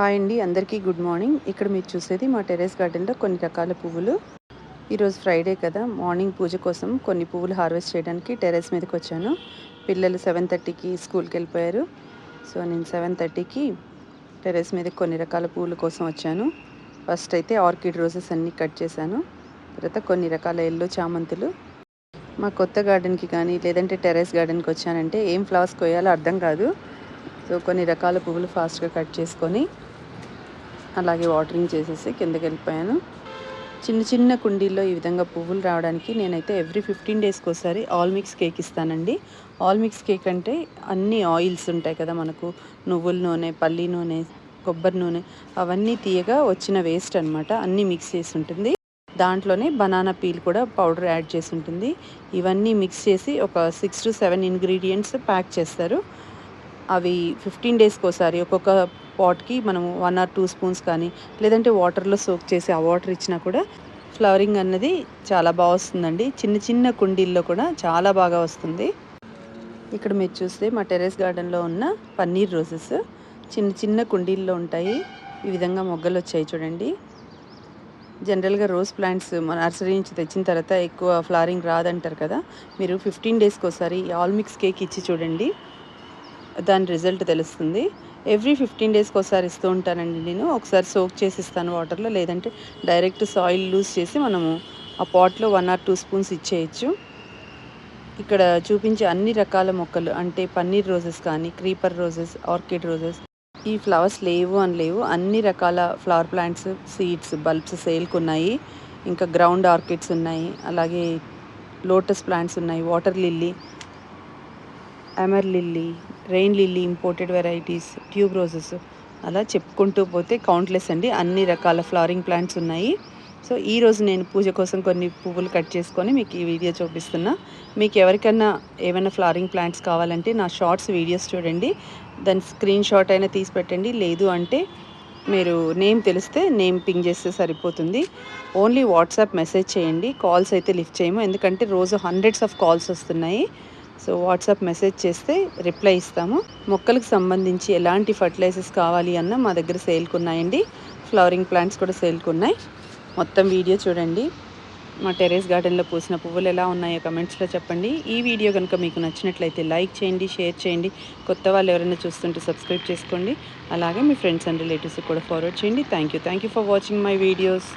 Hi అండి, అందరికీ good morning. ఇక్కడ మీరు చూసేది మా టెర్రస్ గార్డెన్లో కొన్ని రకాల పువ్వులు. ఈరోజు ఫ్రైడే కదా, మార్నింగ్ పూజ కోసం కొన్ని పువ్వులు హార్వెస్ట్ చేయడానికి టెర్రస్ మీదకి వచ్చాను. పిల్లలు 7:30కి స్కూల్కి వెళ్ళిపోయారు. సో నేను 7:30కి టెర్రస్ మీద కొన్ని రకాల పువ్వుల కోసం వచ్చాను. ఫస్ట్ అయితే ఆర్కిడ్ రోజెస్ అన్నీ కట్ చేశాను. తర్వాత కొన్ని రకాల ఎల్లో చామంతులు. మా కొత్త గార్డెన్కి కానీ లేదంటే టెర్రస్ గార్డెన్కి వచ్చానంటే ఏం ఫ్లవర్స్ కోయాలో అర్థం కాదు. సో కొన్ని రకాల పువ్వులు ఫాస్ట్గా కట్ చేసుకొని అలాగే వాటరింగ్ చేసేసి కిందకి వెళ్ళిపోయాను. చిన్న చిన్న కుండీల్లో ఈ విధంగా పువ్వులు రావడానికి నేనైతే ఎవ్రీ 15 డేస్కి ఒకసారి ఆల్ మిక్స్ కేక్ ఇస్తానండి. ఆల్ మిక్స్ కేక్ అంటే అన్ని ఆయిల్స్ ఉంటాయి కదా మనకు, నువ్వుల నూనె, పల్లి నూనె, కొబ్బరి నూనె, అవన్నీ తీయగా వచ్చిన వేస్ట్ అనమాట, అన్నీ మిక్స్ చేసి ఉంటుంది. దాంట్లోనే బనానా పీల్ కూడా పౌడర్ యాడ్ చేసి ఉంటుంది. ఇవన్నీ మిక్స్ చేసి ఒక 6 to 7 ఇంగ్రీడియంట్స్ ప్యాక్ చేస్తారు. అవి 15 డేస్కి ఒకసారి ఒక్కొక్క పాట్కి మనము 1 or 2 స్పూన్స్ కానీ లేదంటే వాటర్లో సోక్ చేసి ఆ వాటర్ ఇచ్చినా కూడా ఫ్లవరింగ్ అన్నది చాలా బాగా వస్తుందండి. చిన్న చిన్న కుండీల్లో కూడా చాలా బాగా వస్తుంది. ఇక్కడ మీరు చూస్తే మా టెర్రస్ గార్డెన్లో ఉన్న పన్నీర్ రోజెస్ చిన్న చిన్న కుండీల్లో ఉంటాయి. ఈ విధంగా మొగ్గలు వచ్చాయి చూడండి. జనరల్గా రోజ్ ప్లాంట్స్ మన నర్సరీ నుంచి తెచ్చిన తర్వాత ఎక్కువ ఫ్లవరింగ్ రాదంటారు కదా, మీరు 15 డేస్కి ఒకసారి ఆల్ మిక్స్ కేక్ ఇచ్చి చూడండి, దాని రిజల్ట్ తెలుస్తుంది. ఎవ్రీ 15 డేస్కి ఒకసారి ఇస్తూ ఉంటానండి నేను. ఒకసారి సోక్ చేసి ఇస్తాను వాటర్లో, లేదంటే డైరెక్ట్ సాయిల్ లూజ్ చేసి మనము ఆ పాట్లో 1 or 2 స్పూన్స్ ఇచ్చేయచ్చు. ఇక్కడ చూపించే అన్ని రకాల మొక్కలు అంటే పన్నీర్ రోజెస్ కానీ, క్రీపర్ రోజెస్, ఆర్కిడ్ రోజెస్, ఈ ఫ్లవర్స్ లేవు అని లేవు, అన్ని రకాల ఫ్లవర్ ప్లాంట్స్, సీడ్స్, బల్బ్స్ సేల్కి ఉన్నాయి. ఇంకా గ్రౌండ్ ఆర్కిడ్స్ ఉన్నాయి, అలాగే లోటస్ ప్లాంట్స్ ఉన్నాయి, water lily, Amar lily, rain lily, imported varieties, tube roses, అలా చెప్పుకుంటూ పోతే కౌంట్లెస్ అండి. అన్ని రకాల ఫ్లవరింగ్ ప్లాంట్స్ ఉన్నాయి. సో ఈరోజు నేను పూజ కోసం కొన్ని పువ్వులు కట్ చేసుకొని మీకు ఈ వీడియో చూపిస్తున్నా. మీకు ఎవరికన్నా ఏమైనా ఫ్లవరింగ్ ప్లాంట్స్ కావాలంటే నా షార్ట్స్ వీడియోస్ చూడండి, దాని స్క్రీన్ షాట్ అయినా తీసి పెట్టండి. లేదు అంటే మీరు నేమ్ తెలిస్తే నేమ్ పింగ్ చేస్తే సరిపోతుంది. ఓన్లీ వాట్సాప్ మెసేజ్ చేయండి, కాల్స్ అయితే లిఫ్ట్ చేయము, ఎందుకంటే రోజు హండ్రెడ్స్ ఆఫ్ కాల్స్ వస్తున్నాయి. సో వాట్సాప్ మెసేజ్ చేస్తే రిప్లై ఇస్తాము. మొక్కలకు సంబంధించి ఎలాంటి ఫర్టిలైజర్స్ కావాలి అన్న మా దగ్గర సేల్కి ఉన్నాయండి. ఫ్లవరింగ్ ప్లాంట్స్ కూడా సేల్కి ఉన్నాయి. మొత్తం వీడియో చూడండి. మా టెర్రస్ గార్డెన్లో పూసిన పువ్వులు ఎలా ఉన్నాయో కమెంట్స్లో చెప్పండి. ఈ వీడియో కనుక మీకు నచ్చినట్లయితే లైక్ చేయండి, షేర్ చేయండి. కొత్త వాళ్ళు ఎవరైనా చూస్తుంటే సబ్స్క్రైబ్ చేసుకోండి. అలాగే మీ ఫ్రెండ్స్ అండ్ రిలేటివ్స్కి కూడా ఫార్వర్డ్ చేయండి. Thank you for watching my videos.